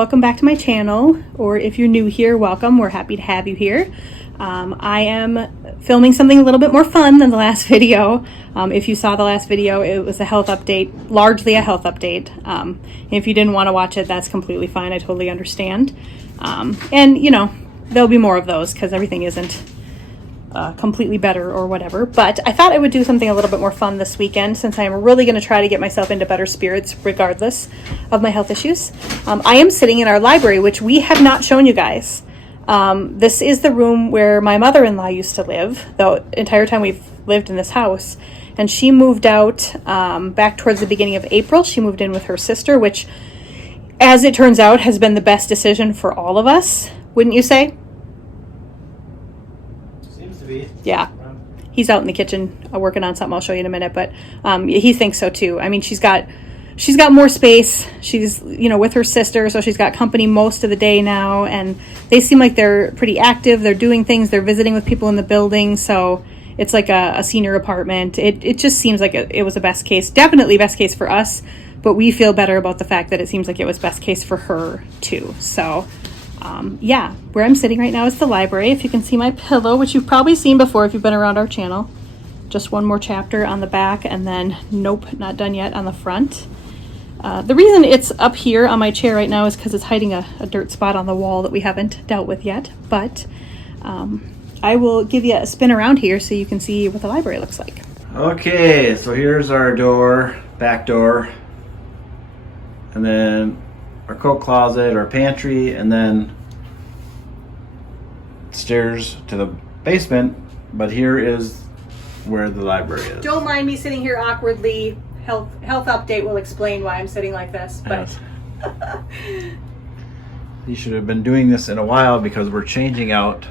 welcome back to my channel, or if you're new here, welcome. We're happy to have you here. I am filming something a little bit more fun than the last video. If you saw the last video, it was a health update, largely a health update. If you didn't want to watch it, that's completely fine. I totally understand. And you know, there'll be more of those because everything isn't completely better or whatever. But I thought I would do something a little bit more fun this weekend since I am really going to try to get myself into better spirits regardless of my health issues. I am sitting in our library, which we have not shown you guys. This is the room where my mother-in-law used to live the entire time we've lived in this house. And she moved out back towards the beginning of April. She moved in with her sister, which, as it turns out, has been the best decision for all of us. Wouldn't you say? Seems to be. Yeah. He's out in the kitchen working on something I'll show you in a minute, but he thinks so too. I mean, she's got more space. She's, with her sister, so she's got company most of the day now, and they seem like they're pretty active. They're doing things. They're visiting with people in the building, so it's like a senior apartment. It just seems like it was a best case. Definitely best case for us, but we feel better about the fact that it seems like it was best case for her too. So yeah, where I'm sitting right now is the library. If you can see my pillow, which you've probably seen before if you've been around our channel. Just one more chapter on the back, and then nope, not done yet on the front. The reason it's up here on my chair right now is because it's hiding a dirt spot on the wall that we haven't dealt with yet. But I will give you a spin around here so you can see what the library looks like. Okay, so here's our door, back door, and then our coat closet, our pantry, and then stairs to the basement. But here is where the library is. Don't mind me sitting here awkwardly. Health update will explain why I'm sitting like this. But yes. You should have been doing this in a while because we're changing out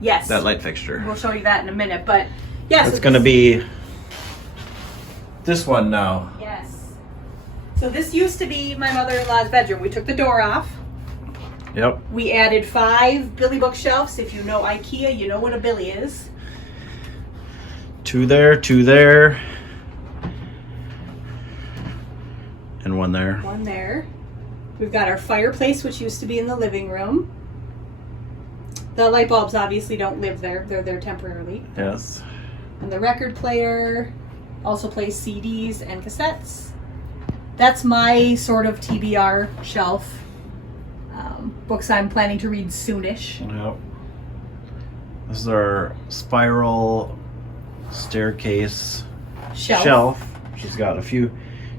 yes, that light fixture. We'll show you that in a minute. But yes, it's going to be this one now. Yes. So this used to be my mother-in-law's bedroom. We took the door off. Yep. We added 5 Billy bookshelves. If you know IKEA, you know what a Billy is. 2 there, 2 there. And 1 there. 1 there. We've got our fireplace, which used to be in the living room. The light bulbs obviously don't live there. They're there temporarily. Yes. And the record player also plays CDs and cassettes. That's my sort of TBR shelf. Books I'm planning to read soonish. Yep. This is our spiral staircase shelf. She's got a few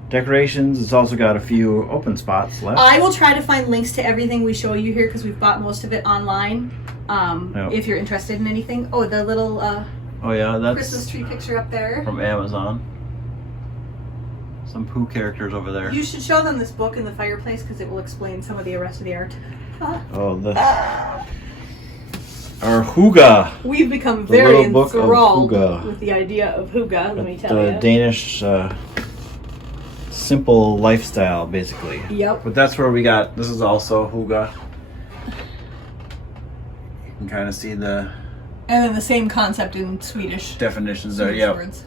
decorations. It's also got a few open spots left. I will try to find links to everything we show you here because we've bought most of it online. Yep. If you're interested in anything. Oh, the little oh yeah, that's Christmas tree picture up there. from Amazon. Some Pooh characters over there. You should show them this book in the fireplace because it will explain some of the rest of the art. Oh, our Hygge. We've become The very little book of enthralled Hygge. with the idea of Hygge, let me tell The you. Danish simple lifestyle, basically. Yep. But that's where we got. This is also Hygge. You can kind of see the And then the same concept in Swedish. definitions there. Swedish Yep. words.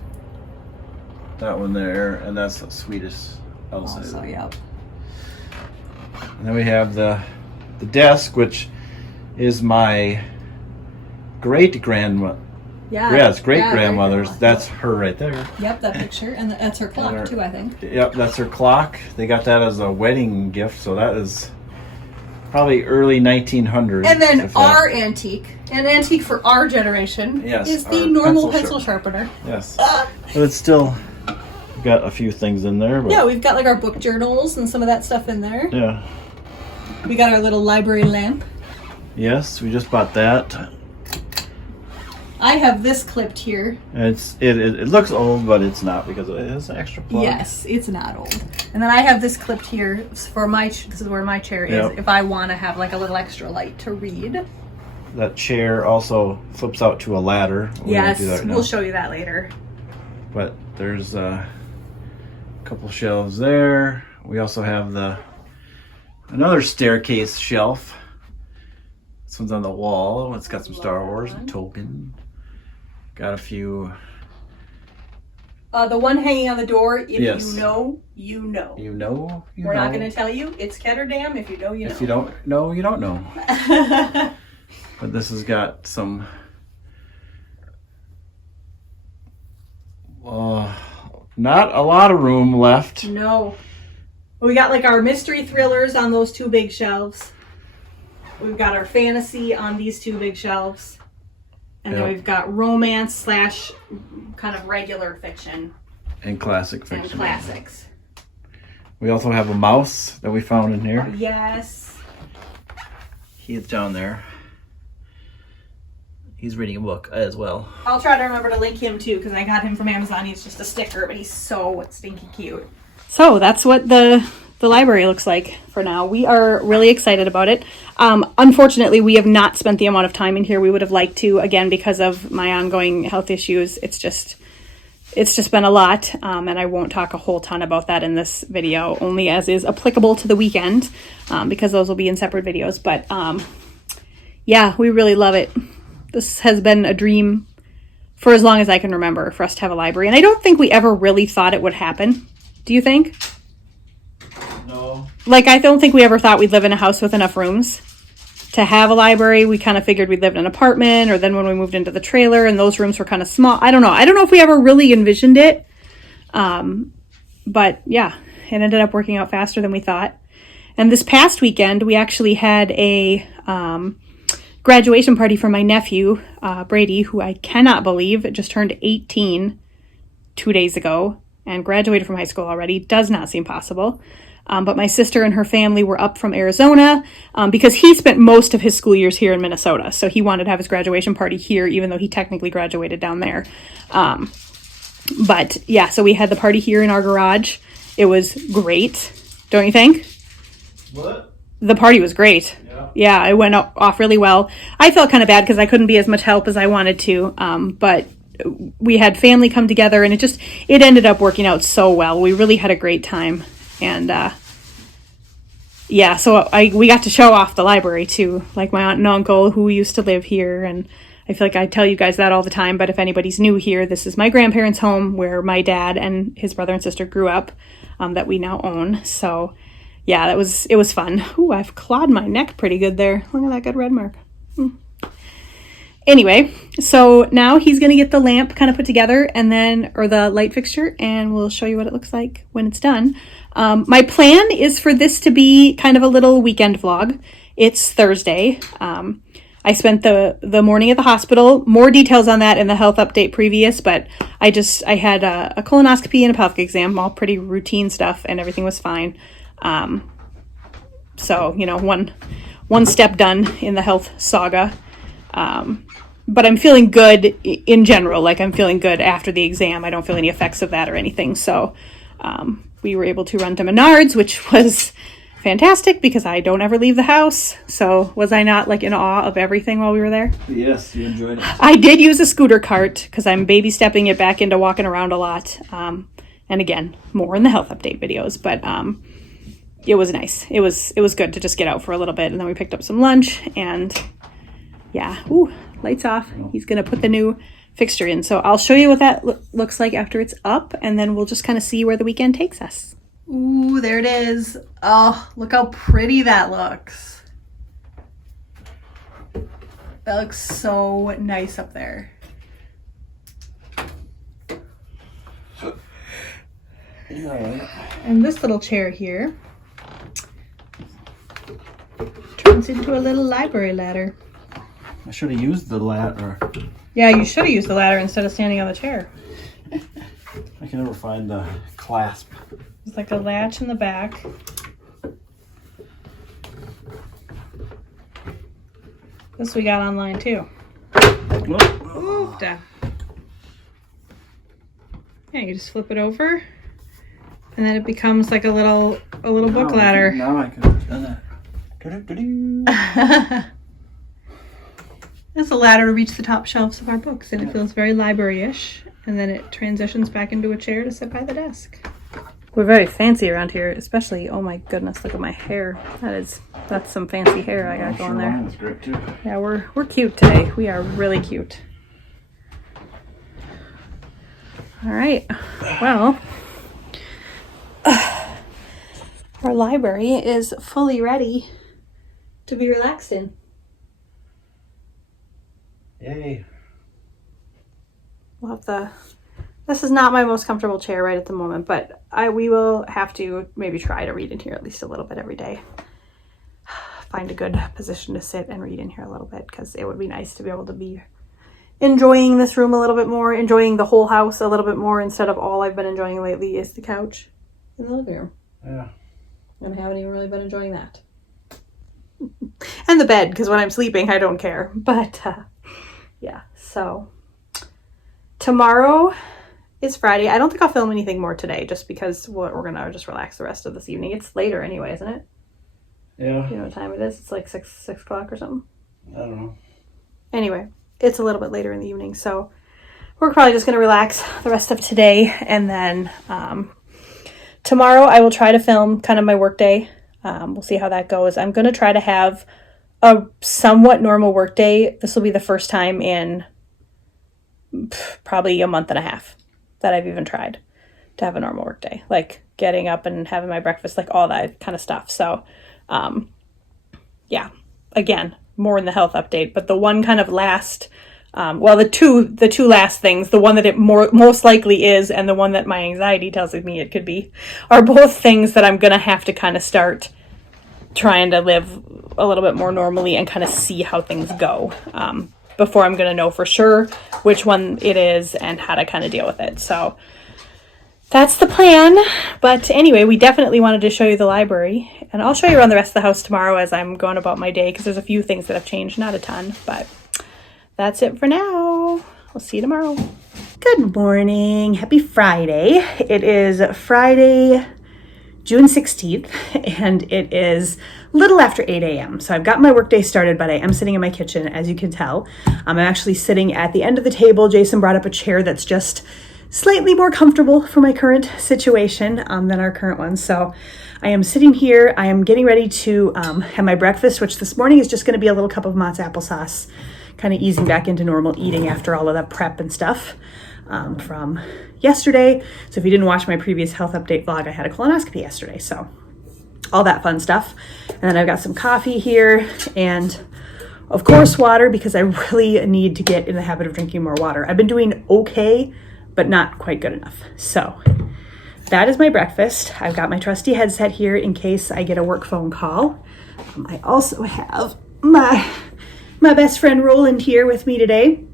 That one there, and that's the Swedish also. Also, yep. And then we have the desk, which is my great grandmother. Yeah. It's great grandmother's. great-grandma. That's her right there. Yep, that picture. And that's her clock, her- too, I think. Yep, that's her clock. They got that as a wedding gift, so that is probably early 1900s. And then if that- our antique, an antique for our generation, Yes, is the our normal pencil pencil sharpener. Yes. But it's still got a few things in there. But Yeah, we've got like our book journals and some of that stuff in there. yeah. We got our little library lamp. Yes, we just bought that. I have this clipped here. And it looks old, but it's not because it has an extra plug. Yes, it's not old. And then I have this clipped here for this is where my chair is. Yep. If I want to have like a little extra light to read. That chair also flips out to a ladder. We won't Yes, do that right now. we'll show you that later. But there's a couple shelves there. We also have another staircase shelf. This one's on the wall. It's got some Star Wars and Tolkien. Got a few The one hanging on the door, if Yes. you know, you know. You know, you We're know. not going to tell you. It's Ketterdam. If you know, you know. If you don't know, you don't know. But this has got some not a lot of room left. No. We got like our mystery thrillers on those two big shelves. We've got our fantasy on these two big shelves. And then Yep. we've got romance slash kind of regular fiction And classic and fiction. classics. We also have a mouse that we found in here. Yes. He's down there. He's reading a book as well. I'll try to remember to link him too because I got him from Amazon. He's just a sticker, but he's so stinky cute. So that's what the library looks like for now. We are really excited about it. Unfortunately, we have not spent the amount of time in here we would have liked to, again, because of my ongoing health issues. It's just been a lot, and I won't talk a whole ton about that in this video, only as is applicable to the weekend, because those will be in separate videos. But yeah, we really love it. This has been a dream for as long as I can remember for us to have a library, and I don't think we ever really thought it would happen. Do you think? No. Like, I don't think we ever thought we'd live in a house with enough rooms to have a library. We kind of figured we'd live in an apartment, or then when we moved into the trailer and those rooms were kind of small. I don't know. I don't know if we ever really envisioned it. But yeah, it ended up working out faster than we thought. And this past weekend, we actually had a graduation party for my nephew, Brady, who I cannot believe just turned 18 2 days ago and graduated from high school already. Does not seem possible. But my sister and her family were up from Arizona because he spent most of his school years here in Minnesota. So he wanted to have his graduation party here, even though he technically graduated down there. But yeah, so we had the party here in our garage. It was great. Don't you think? What? The party was great. Yeah, it went off really well. I felt kind of bad because I couldn't be as much help as I wanted to. But we had family come together and it ended up working out so well. We really had a great time. And yeah, so we got to show off the library too, like my aunt and uncle who used to live here. And I feel like I tell you guys that all the time, but if anybody's new here, this is my grandparents' home where my dad and his brother and sister grew up, that we now own. So yeah, it was fun. Ooh, I've clawed my neck pretty good there. Look at that good red mark. Anyway, so now he's going to get the lamp kind of put together or the light fixture, and we'll show you what it looks like when it's done. My plan is for this to be kind of a little weekend vlog. It's Thursday. I spent the morning at the hospital. More details on that in the health update previous, but I had a colonoscopy and a pelvic exam, all pretty routine stuff, and everything was fine. So, you know, one step done in the health saga. But I'm feeling good in general. Like, I'm feeling good after the exam. I don't feel any effects of that or anything. So we were able to run to Menards, which was fantastic because I don't ever leave the house. So was I not like in awe of everything while we were there? Yes, you enjoyed it. I did use a scooter cart because I'm baby stepping it back into walking around a lot. And again, more in the health update videos. But it was nice. It was good to just get out for a little bit. And then we picked up some lunch and yeah. Ooh, lights off. He's going to put the new fixture in. So I'll show you what that looks like after it's up, and then we'll just kind of see where the weekend takes us. Ooh, there it is. Oh, look how pretty that looks. That looks so nice up there. Yeah. And this little chair here turns into a little library ladder. I should have used the ladder. Yeah, you should have used the ladder instead of standing on the chair. I can never find the clasp. There's like a latch in the back. This we got online too. Oh. Yeah, you just flip it over, and then it becomes like a little book ladder. Now I can understand that. It's a ladder to reach the top shelves of our books, and it feels very library-ish. And then it transitions back into a chair to sit by the desk. We're very fancy around here, especially, oh my goodness, look at my hair. That's some fancy hair I got going there. Mine is great too. Yeah, we're cute today. We are really cute. All right. Well, our library is fully ready to be relaxed in. Yay. We'll have this is not my most comfortable chair right at the moment, but we will have to maybe try to read in here at least a little bit every day. Find a good position to sit and read in here a little bit, because it would be nice to be able to be enjoying this room a little bit more, enjoying the whole house a little bit more, instead of all I've been enjoying lately is the couch in the living room. Yeah. And I haven't even really been enjoying that. And the bed, because when I'm sleeping, I don't care. But yeah, so tomorrow is Friday. I don't think I'll film anything more today, just because we're going to just relax the rest of this evening. It's later anyway, isn't it? Yeah. You know what time it is? It's like 6 o'clock or something. I don't know. Anyway, it's a little bit later in the evening, so we're probably just going to relax the rest of today, and then tomorrow I will try to film kind of my work day. We'll see how that goes. I'm going to try to have a somewhat normal work day. This will be the first time in probably a month and a half that I've even tried to have a normal work day, like getting up and having my breakfast, like all that kind of stuff. So yeah, again, more in the health update, but the one kind of last, the two last things, the one that it most likely is, and the one that my anxiety tells me it could be, are both things that I'm going to have to kind of start trying to live a little bit more normally and kind of see how things go, before I'm going to know for sure which one it is and how to kind of deal with it. So that's the plan. But anyway, we definitely wanted to show you the library, and I'll show you around the rest of the house tomorrow as I'm going about my day, because there's a few things that have changed, not a ton, but that's it for now. We'll see you tomorrow. Good morning. Happy Friday. It is Friday, June 16th, and it is a little after 8 a.m. So I've got my workday started, but I am sitting in my kitchen, as you can tell. I'm actually sitting at the end of the table. Jason brought up a chair that's just slightly more comfortable for my current situation than our current one. So I am sitting here. I am getting ready to have my breakfast, which this morning is just going to be a little cup of Mott's applesauce, kind of easing back into normal eating after all of that prep and stuff from yesterday. So if you didn't watch my previous health update vlog, I had a colonoscopy yesterday. So all that fun stuff. And then I've got some coffee here and of course water, because I really need to get in the habit of drinking more water. I've been doing okay, but not quite good enough. So that is my breakfast. I've got my trusty headset here in case I get a work phone call. I also have my best friend Roland here with me today.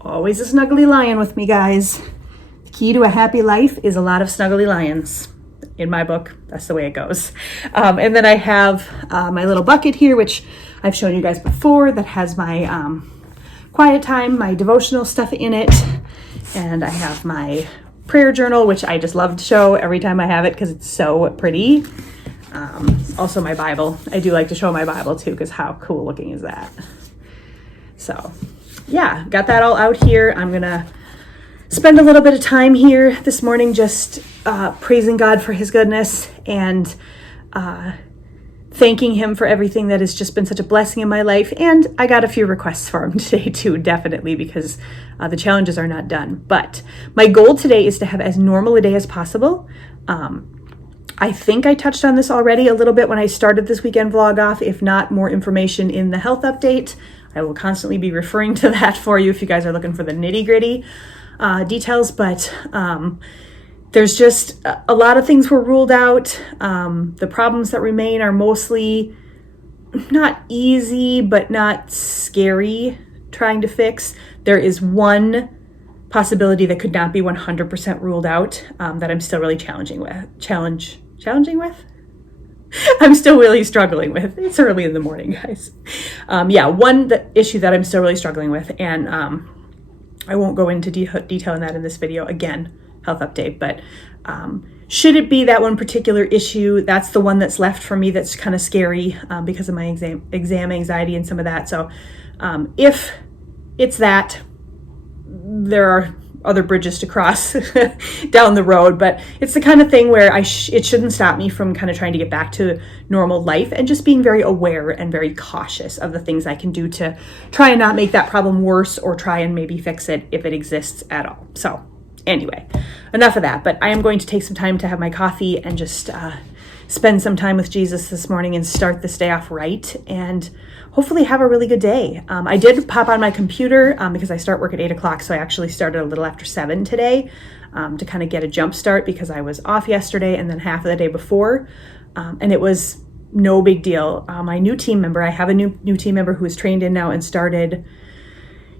Always a snuggly lion with me, guys. The key to a happy life is a lot of snuggly lions. In my book, that's the way it goes. And then I have my little bucket here, which I've shown you guys before, that has my quiet time, my devotional stuff in it. And I have my prayer journal, which I just love to show every time I have it because it's so pretty. Also my Bible. I do like to show my Bible too, because how cool looking is that? So yeah, got that all out here. I'm gonna spend a little bit of time here this morning just praising God for his goodness and thanking him for everything that has just been such a blessing in my life. And I got a few requests for him today too, definitely, because the challenges are not done. But my goal today is to have as normal a day as possible. I think I touched on this already a little bit when I started this weekend vlog off. If not, more information in the health update. I will constantly be referring to that for you if you guys are looking for the nitty-gritty details. But there's just a lot of things were ruled out. The problems that remain are mostly not easy, but not scary trying to fix. There is one possibility that could not be 100% ruled out that I'm still really challenging with. I'm still really struggling with. It's early in the morning, guys. One issue that I'm still really struggling with, and I won't go into detail in that in this video. Again, health update, but should it be that one particular issue, that's the one that's left for me that's kind of scary because of my exam anxiety and some of that. So if it's that, there are other bridges to cross down the road, but it's the kind of thing where it shouldn't stop me from kind of trying to get back to normal life and just being very aware and very cautious of the things I can do to try and not make that problem worse or try and maybe fix it if it exists at all. So Anyway, enough of that, but I am going to take some time to have my coffee and just spend some time with Jesus this morning and start this day off right and hopefully have a really good day. I did pop on my computer because I start work at 8 o'clock, so I actually started a little after 7 today to kind of get a jump start because I was off yesterday and then half of the day before, and it was no big deal. My new team member, I have a new team member who is trained in now and started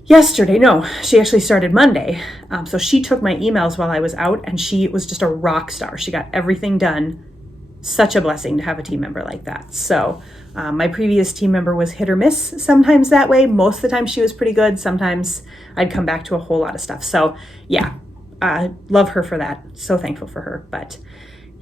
yesterday. No, she actually started Monday. So she took my emails while I was out and she was just a rock star. She got everything done. Such a blessing to have a team member like that. So my previous team member was hit or miss sometimes that way. Most of the time she was pretty good. Sometimes I'd come back to a whole lot of stuff. So yeah, love her for that. So thankful for her. But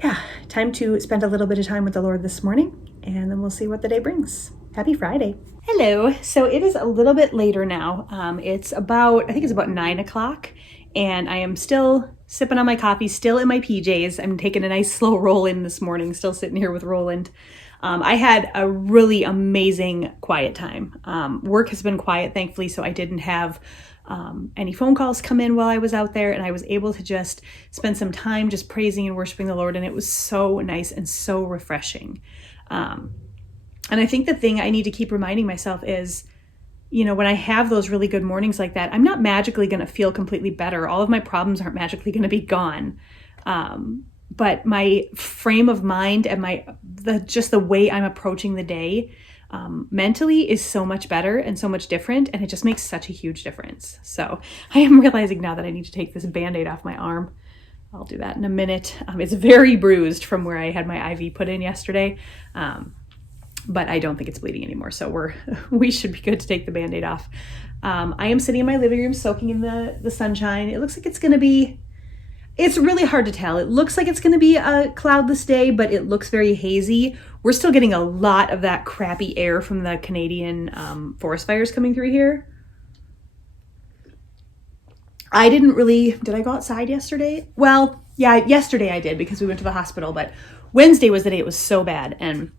yeah, time to spend a little bit of time with the Lord this morning and then we'll see what the day brings. Happy Friday. Hello. So it is a little bit later now. I think it's about 9 o'clock and I am still sipping on my coffee, still in my PJs. I'm taking a nice slow roll in this morning, still sitting here with Roland. I had a really amazing quiet time. Work has been quiet, thankfully, so I didn't have any phone calls come in while I was out there, and I was able to just spend some time just praising and worshiping the Lord, and it was so nice and so refreshing. And I think the thing I need to keep reminding myself is, when I have those really good mornings like that, I'm not magically going to feel completely better. All of my problems aren't magically going to be gone. But my frame of mind and just the way I'm approaching the day mentally is so much better and so much different. And it just makes such a huge difference. So I am realizing now that I need to take this Band-Aid off my arm. I'll do that in a minute. It's very bruised from where I had my IV put in yesterday. But I don't think it's bleeding anymore. So we should be good to take the Band-Aid off. I am sitting in my living room soaking in the sunshine. It looks like it's really hard to tell. It looks like it's going to be a cloudless day, but it looks very hazy. We're still getting a lot of that crappy air from the Canadian forest fires coming through here. Did I go outside yesterday? Well, yeah, yesterday I did because we went to the hospital, but Wednesday was the day it was so bad. And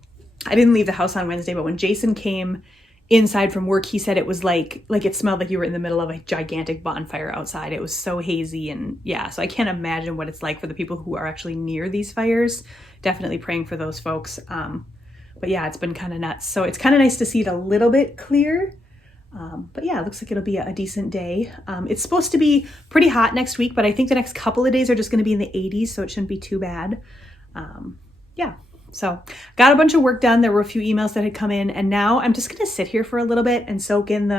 I didn't leave the house on Wednesday, but when Jason came inside from work, he said it was like it smelled like you were in the middle of a gigantic bonfire outside. It was so hazy and yeah, so I can't imagine what it's like for the people who are actually near these fires. Definitely praying for those folks. But yeah, it's been kind of nuts. So it's kind of nice to see it a little bit clear. But yeah, it looks like it'll be a decent day. It's supposed to be pretty hot next week, but I think the next couple of days are just going to be in the 80s, so it shouldn't be too bad. Yeah. So got a bunch of work done. There were a few emails that had come in and now I'm just going to sit here for a little bit and soak in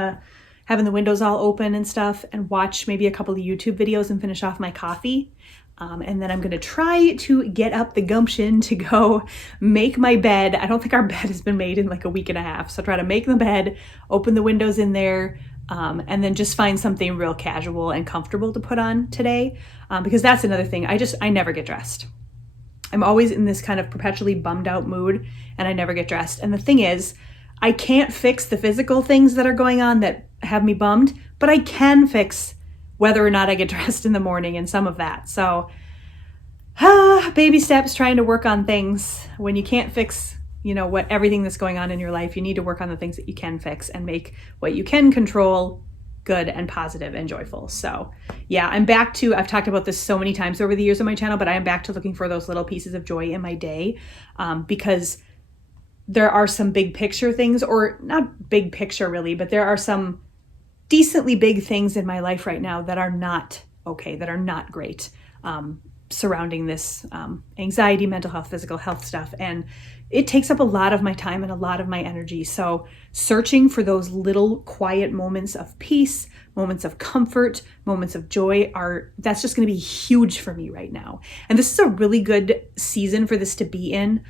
having the windows all open and stuff and watch maybe a couple of YouTube videos and finish off my coffee. And then I'm going to try to get up the gumption to go make my bed. I don't think our bed has been made in like a week and a half. So try to make the bed, open the windows in there, and then just find something real casual and comfortable to put on today. Because that's another thing. I never get dressed. I'm always in this kind of perpetually bummed out mood and I never get dressed. And the thing is, I can't fix the physical things that are going on that have me bummed, but I can fix whether or not I get dressed in the morning and some of that. So, baby steps, trying to work on things. When you can't fix, everything that's going on in your life, you need to work on the things that you can fix and make what you can control good and positive and joyful. So yeah, I've talked about this so many times over the years on my channel, but I am back to looking for those little pieces of joy in my day because there are some big picture things, or not big picture really, but there are some decently big things in my life right now that are not okay, that are not great, surrounding this anxiety, mental health, physical health stuff. And it takes up a lot of my time and a lot of my energy. So searching for those little quiet moments of peace, moments of comfort, moments of joy that's just going to be huge for me right now. And this is a really good season for this to be in.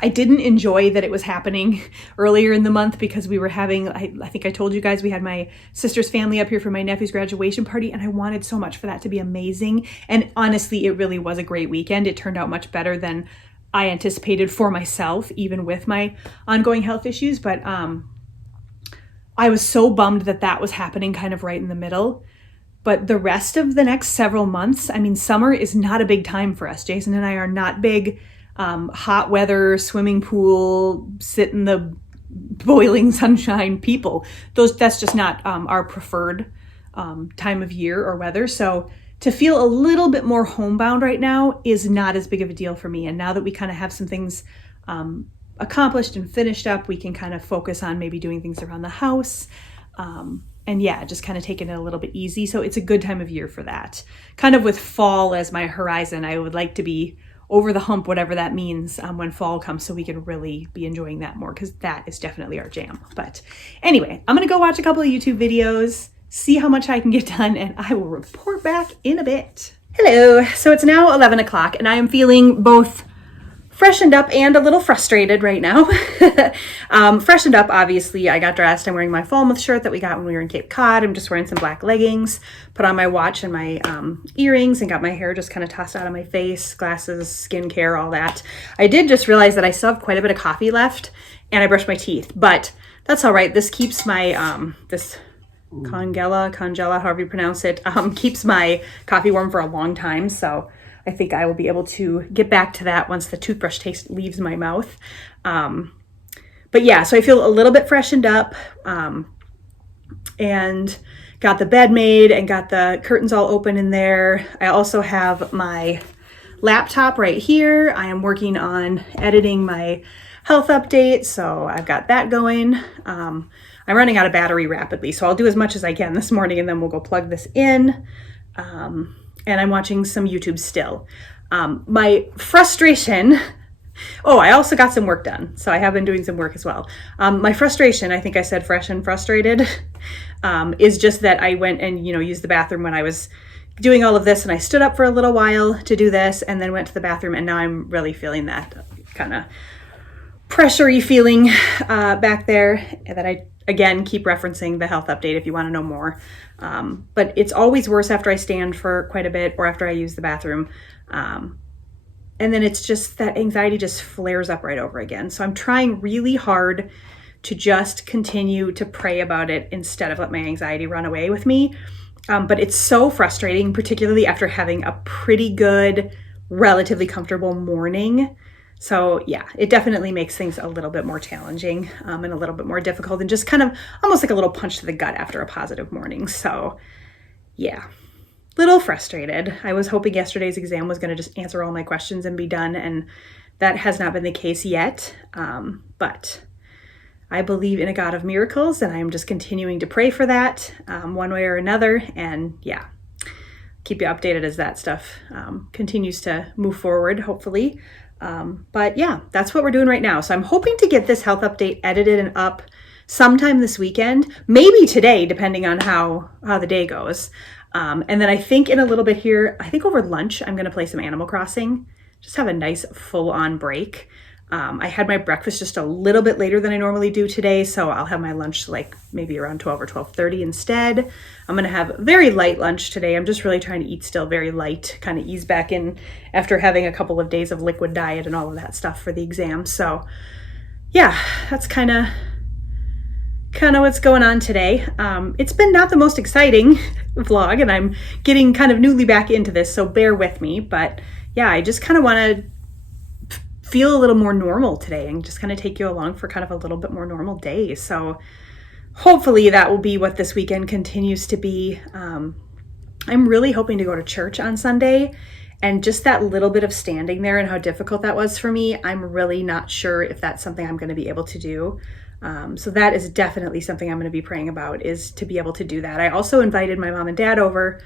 I didn't enjoy that it was happening earlier in the month because we were having, I think I told you guys, we had my sister's family up here for my nephew's graduation party, and I wanted so much for that to be amazing. And honestly, it really was a great weekend. It turned out much better than I anticipated for myself, even with my ongoing health issues. But I was so bummed that was happening kind of right in the middle. But the rest of the next several months, summer is not a big time for us. Jason and I are not big hot weather, swimming pool, sit in the boiling sunshine people. That's just not our preferred time of year or weather. So to feel a little bit more homebound right now is not as big of a deal for me. And now that we kind of have some things accomplished and finished up, we can kind of focus on maybe doing things around the house. And yeah, just kind of taking it a little bit easy. So it's a good time of year for that. Kind of with fall as my horizon, I would like to be over the hump, whatever that means, when fall comes, so we can really be enjoying that more, because that is definitely our jam. But anyway, I'm gonna go watch a couple of YouTube videos, see how much I can get done, and I will report back in a bit. Hello, so it's now 11 o'clock and I am feeling both freshened up and a little frustrated right now. Freshened up, obviously, I got dressed. I'm wearing my Falmouth shirt that we got when we were in Cape Cod. I'm just wearing some black leggings, put on my watch and my earrings, and got my hair just kind of tossed out of my face, glasses, skincare, all that. I did just realize that I still have quite a bit of coffee left, and I brushed my teeth, but that's all right. This keeps my, this Congela, however you pronounce it, keeps my coffee warm for a long time, so I think I will be able to get back to that once the toothbrush taste leaves my mouth. But yeah, so I feel a little bit freshened up, and got the bed made and got the curtains all open in there. I also have my laptop right here. I am working on editing my health update, so I've got that going. I'm running out of battery rapidly, so I'll do as much as I can this morning, and then we'll go plug this in. And I'm watching some YouTube still. My frustration, I also got some work done. So I have been doing some work as well. My frustration, I think I said fresh and frustrated, is just that I went and, used the bathroom when I was doing all of this, and I stood up for a little while to do this and then went to the bathroom, and now I'm really feeling that kind of pressury feeling back there that I, again, keep referencing the health update if you want to know more. But it's always worse after I stand for quite a bit or after I use the bathroom. And then it's just that anxiety just flares up right over again. So I'm trying really hard to just continue to pray about it instead of let my anxiety run away with me. But it's so frustrating, particularly after having a pretty good, relatively comfortable morning. So yeah, it definitely makes things a little bit more challenging and a little bit more difficult, and just kind of almost like a little punch to the gut after a positive morning. So yeah, little frustrated. I was hoping yesterday's exam was going to just answer all my questions and be done, and that has not been the case yet. But I believe in a God of miracles, and I am just continuing to pray for that one way or another. And yeah, keep you updated as that stuff continues to move forward, hopefully. But yeah, that's what we're doing right now. So I'm hoping to get this health update edited and up sometime this weekend, maybe today, depending on how the day goes. And then I think in a little bit here, I think over lunch, I'm going to play some Animal Crossing, just have a nice full-on break. I had my breakfast just a little bit later than I normally do today, so I'll have my lunch like maybe around 12 or 12:30 instead. I'm going to have a very light lunch today. I'm just really trying to eat still very light, kind of ease back in after having a couple of days of liquid diet and all of that stuff for the exam. So yeah, that's kind of what's going on today. It's been not the most exciting vlog, and I'm getting kind of newly back into this, so bear with me. But yeah, I just kind of want to feel a little more normal today and just kind of take you along for kind of a little bit more normal day. So hopefully that will be what this weekend continues to be. I'm really hoping to go to church on Sunday, and just that little bit of standing there and how difficult that was for me, I'm really not sure if that's something I'm going to be able to do. So that is definitely something I'm going to be praying about, is to be able to do that. I also invited my mom and dad over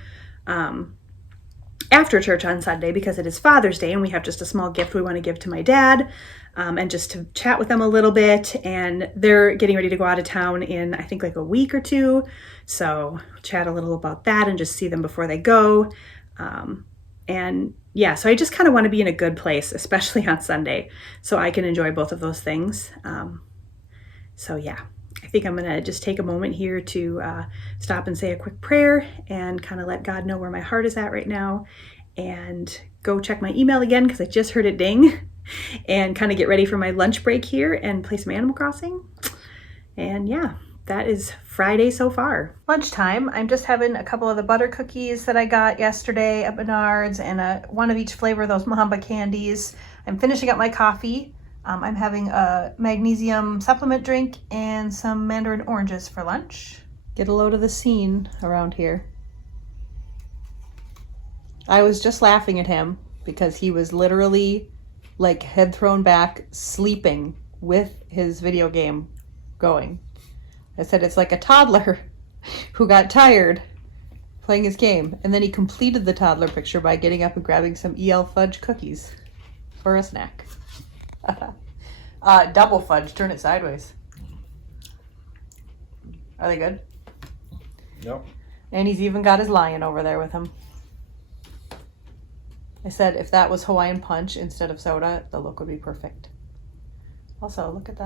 after church on Sunday because it is Father's Day, and we have just a small gift we want to give to my dad, and just to chat with them a little bit. And they're getting ready to go out of town in, I think, like a week or two. So chat a little about that and just see them before they go. And yeah, so I just kind of want to be in a good place, especially on Sunday, so I can enjoy both of those things. So yeah, I think I'm going to just take a moment here to stop and say a quick prayer and kind of let God know where my heart is at right now, and go check my email again because I just heard it ding, and kind of get ready for my lunch break here and play some Animal Crossing. And yeah, that is Friday so far. Lunchtime, I'm just having a couple of the butter cookies that I got yesterday at Menards, and one of each flavor of those Mamba candies. I'm finishing up my coffee. I'm having a magnesium supplement drink and some mandarin oranges for lunch. Get a load of the scene around here. I was just laughing at him because he was literally like head thrown back, sleeping with his video game going. I said it's like a toddler who got tired playing his game, and then he completed the toddler picture by getting up and grabbing some EL fudge cookies for a snack. Double fudge, turn it sideways. Are they good? Yep. And he's even got his lion over there with him. I said if that was Hawaiian Punch instead of soda, the look would be perfect. Also, look at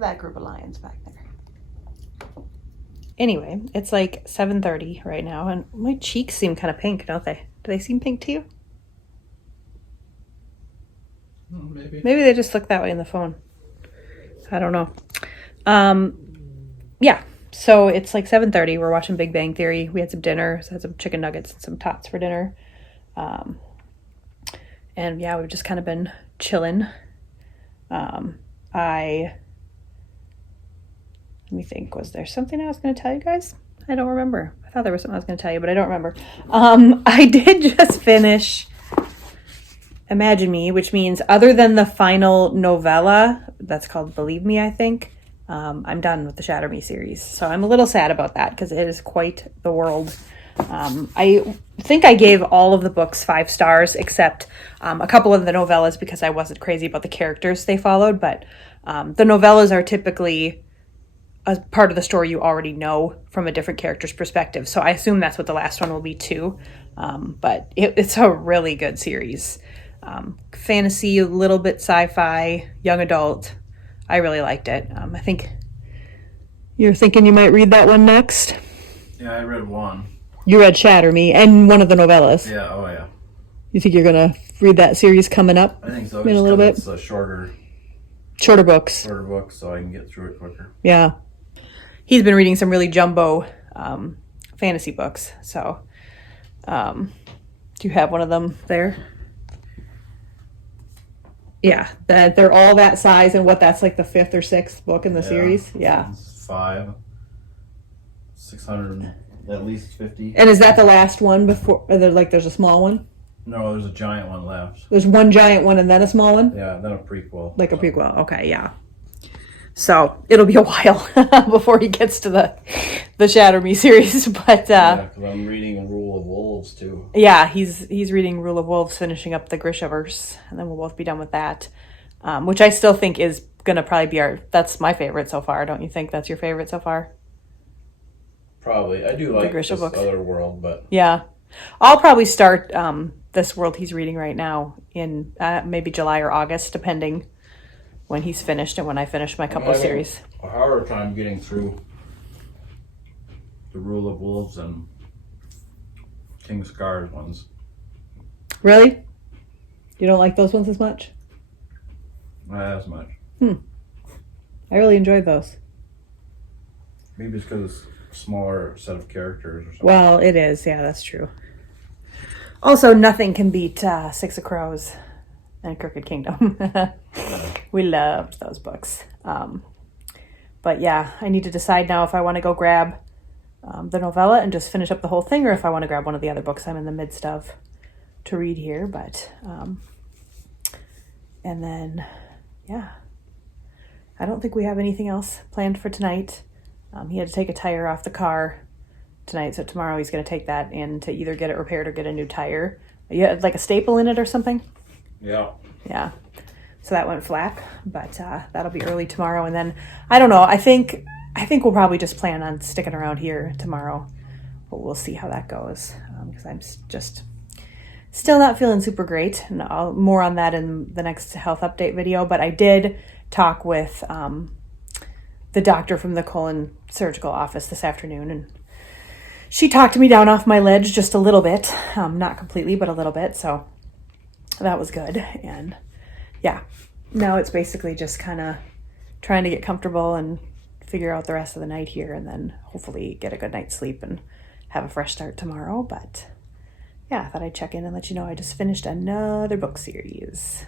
that group of lions back there. Anyway, it's like 7:30 right now, and my cheeks seem kind of pink, don't they? Do they seem pink to you? Maybe. Maybe they just look that way in the phone. I don't know. Yeah. So it's like 7:30. We're watching Big Bang Theory. We had some dinner. So I had some chicken nuggets and some tots for dinner. And yeah, we've just kind of been chilling. Let me think, was there something I was going to tell you guys? I don't remember. I thought there was something I was going to tell you, but I don't remember. I did just finish Imagine Me, which means other than the final novella, that's called Believe Me, I think, I'm done with the Shatter Me series. So I'm a little sad about that because it is quite the world. I think I gave all of the books 5 stars except a couple of the novellas because I wasn't crazy about the characters they followed. But the novellas are typically a part of the story you already know from a different character's perspective. So I assume that's what the last one will be too. But it's a really good series. Fantasy, a little bit sci-fi, young adult. I really liked it. I think you're thinking you might read that one next. Yeah, I read one. You read Shatter Me and one of the novellas. Yeah, oh yeah. You think you're going to read that series coming up? I think so. In a little bit? It's a shorter books. Shorter book, so I can get through it quicker. Yeah. He's been reading some really jumbo fantasy books. So, do you have one of them there? Yeah, that they're all that size, and what that's like the 5th or 6th book in the series. Yeah. 600, at least 50. And is that the last one before? There's a small one? No, there's a giant one left. There's one giant one and then a small one? Yeah, then a prequel. Like a prequel. Okay, yeah. So it'll be a while before he gets to the Shatter Me series, but yeah, because I'm reading Rule of Wolves too. Yeah, he's reading Rule of Wolves, finishing up the Grishaverse, and then we'll both be done with that. Which I still think is gonna probably be that's my favorite so far. Don't you think that's your favorite so far? Probably. I do like this books. other world, but yeah, I'll probably start this world he's reading right now in maybe July or August, depending when he's finished and when I finish my couple series. A harder time getting through the Rule of Wolves and King Scar's ones. Really? You don't like those ones as much? Not as much. I really enjoyed those. Maybe it's because it's a smaller set of characters or something. Well, it is. Yeah, that's true. Also, nothing can beat Six of Crows and Crooked Kingdom. We loved those books. But yeah, I need to decide now if I want to go grab the novella and just finish up the whole thing, or if I want to grab one of the other books I'm in the midst of to read here. But and then yeah, I don't think we have anything else planned for tonight. He had to take a tire off the car tonight, so tomorrow he's going to take that in to either get it repaired or get a new tire. You had like a staple in it or something? Yeah. Yeah. So that went flat, but that'll be early tomorrow. And then, I don't know, I think we'll probably just plan on sticking around here tomorrow. But we'll see how that goes, because I'm just still not feeling super great. And more on that in the next health update video. But I did talk with the doctor from the colon surgical office this afternoon, and she talked me down off my ledge just a little bit. Not completely, but a little bit. So that was good. And yeah, now it's basically just kind of trying to get comfortable and figure out the rest of the night here, and then hopefully get a good night's sleep and have a fresh start tomorrow. But yeah, I thought I'd check in and let you know I just finished another book series.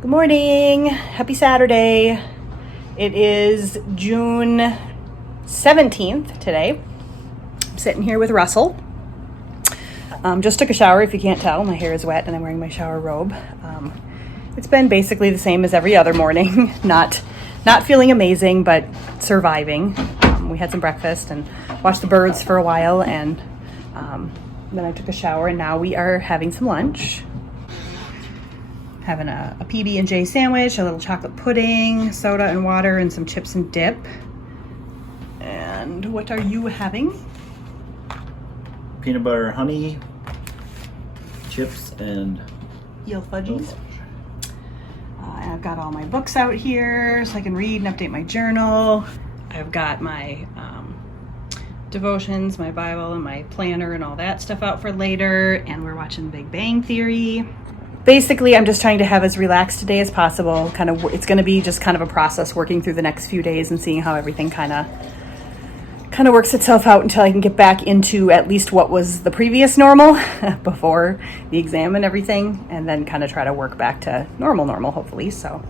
Good morning. Happy Saturday. It is June 17th today. sitting here with Russell. Just took a shower, if you can't tell. My hair is wet and I'm wearing my shower robe. It's been basically the same as every other morning. Not feeling amazing, but surviving. We had some breakfast and watched the birds for a while, and then I took a shower, and now we are having some lunch. Having a PB&J sandwich, a little chocolate pudding, soda and water, and some chips and dip. And what are you having? Peanut butter, honey, chips, and Eel fudgies. I've got all my books out here so I can read and update my journal. I've got my devotions, my Bible, and my planner and all that stuff out for later. And we're watching Big Bang Theory. Basically, I'm just trying to have as relaxed a day as possible. It's going to be just kind of a process working through the next few days and seeing how everything kind of works itself out until I can get back into at least what was the previous normal before the exam and everything, and then kind of try to work back to normal, hopefully. So,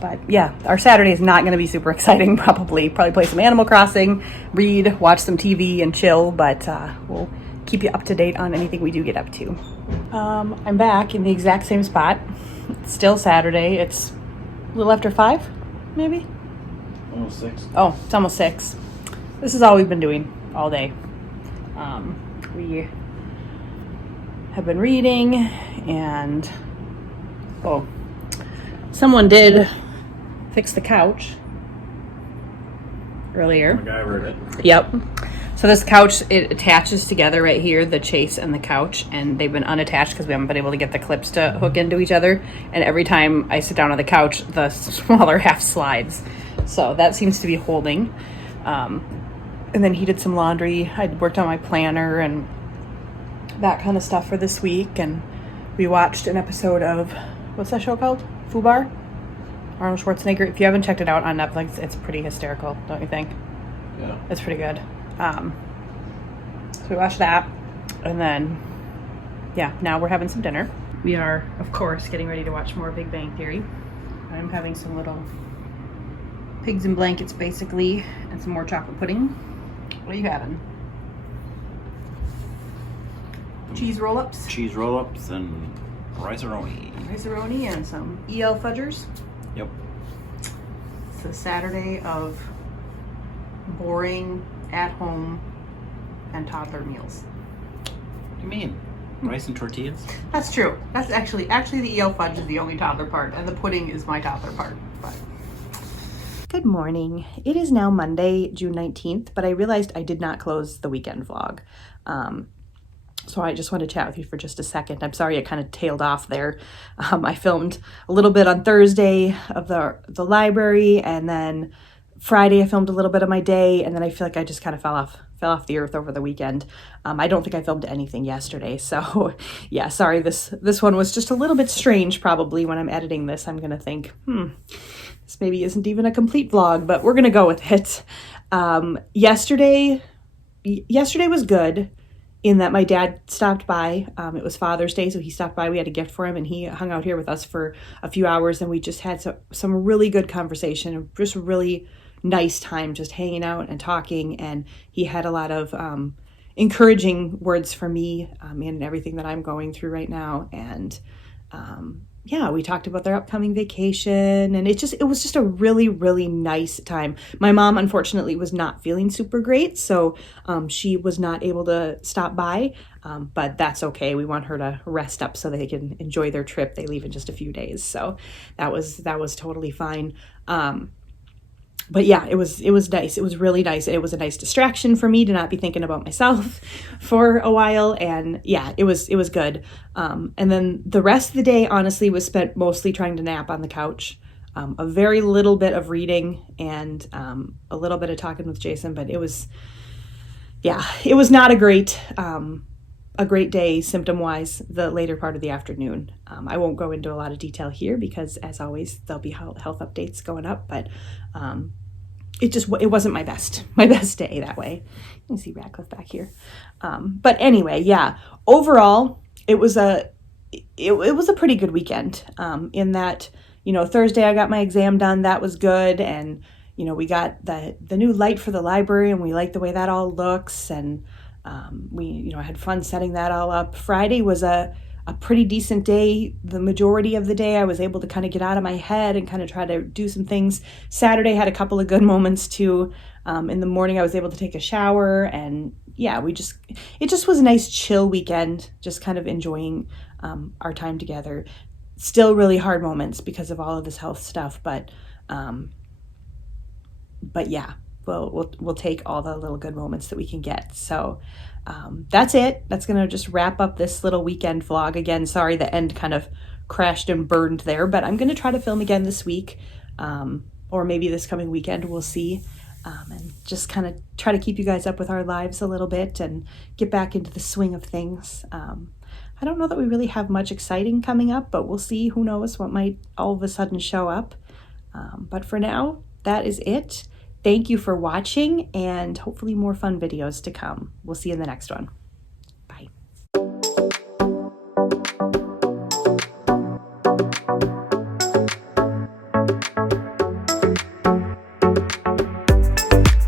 but yeah, our Saturday is not going to be super exciting. Probably play some Animal Crossing, read, watch some TV, and chill. But we'll keep you up to date on anything we do get up to. I'm back in the exact same spot. It's still Saturday. It's a little after 5, maybe? almost 6. Oh, it's almost 6. This is all we've been doing all day. We have been reading, and someone did fix the couch earlier. MacGyvered it. Yep. So this couch, it attaches together right here, the chase and the couch, and they've been unattached because we haven't been able to get the clips to hook into each other. And every time I sit down on the couch, the smaller half slides. So that seems to be holding. And then he did some laundry. I worked on my planner and that kind of stuff for this week. And we watched an episode of, what's that show called? Fubar? Arnold Schwarzenegger. If you haven't checked it out on Netflix, it's pretty hysterical, don't you think? Yeah. It's pretty good. So we watched that, and then, yeah, now we're having some dinner. We are, of course, getting ready to watch more Big Bang Theory. I'm having some little pigs in blankets, basically, and some more chocolate pudding. What are you having? Cheese roll-ups? Cheese roll-ups and rice-a-roni. Rice-a-roni and some EL fudgers. Yep. It's a Saturday of boring, at-home, and toddler meals. What do you mean? Rice and tortillas? That's true. That's actually the EL fudge is the only toddler part, and the pudding is my toddler part. But good morning. It is now Monday, June 19th, but I realized I did not close the weekend vlog. So I just want to chat with you for just a second. I'm sorry it kind of tailed off there. I filmed a little bit on Thursday of the library, and then Friday I filmed a little bit of my day, and then I feel like I just kind of fell off the earth over the weekend. I don't think I filmed anything yesterday, so yeah, sorry. This one was just a little bit strange. Probably when I'm editing this, I'm gonna think, this maybe isn't even a complete vlog, but we're gonna go with it. Yesterday was good in that my dad stopped by. It was Father's Day, so he stopped by. We had a gift for him, and he hung out here with us for a few hours, and we just had some really good conversation, just really nice time just hanging out and talking. And he had a lot of encouraging words for me in everything that I'm going through right now. And yeah, we talked about their upcoming vacation, and it was just a really, really nice time. My mom, unfortunately, was not feeling super great, so she was not able to stop by, but that's okay. We want her to rest up so they can enjoy their trip. They leave in just a few days, so that was totally fine. But yeah, it was nice. It was really nice. It was a nice distraction for me to not be thinking about myself for a while. And yeah, it was good. And then the rest of the day, honestly, was spent mostly trying to nap on the couch. A very little bit of reading and a little bit of talking with Jason, but it was not a great day symptom-wise the later part of the afternoon. I won't go into a lot of detail here because, as always, there'll be health updates going up, but it wasn't my best day that way. You can see Radcliffe back here. But anyway, yeah, overall, it was a pretty good weekend in that, Thursday I got my exam done. That was good. And, we got the new light for the library, and we like the way that all looks. And I had fun setting that all up. Friday was a pretty decent day. The majority of the day I was able to kind of get out of my head and kind of try to do some things. Saturday had a couple of good moments too. In the morning I was able to take a shower, and yeah, it just was a nice chill weekend, just kind of enjoying our time together. Still really hard moments because of all of this health stuff, but yeah, we'll take all the little good moments that we can get. So that's it. That's gonna just wrap up this little weekend vlog. Again, sorry the end kind of crashed and burned there, but I'm gonna try to film again this week, or maybe this coming weekend, we'll see. And just kind of try to keep you guys up with our lives a little bit and get back into the swing of things. I don't know that we really have much exciting coming up, but we'll see. Who knows what might all of a sudden show up. But for now, that is it. Thank you for watching, and hopefully more fun videos to come. We'll see you in the next one.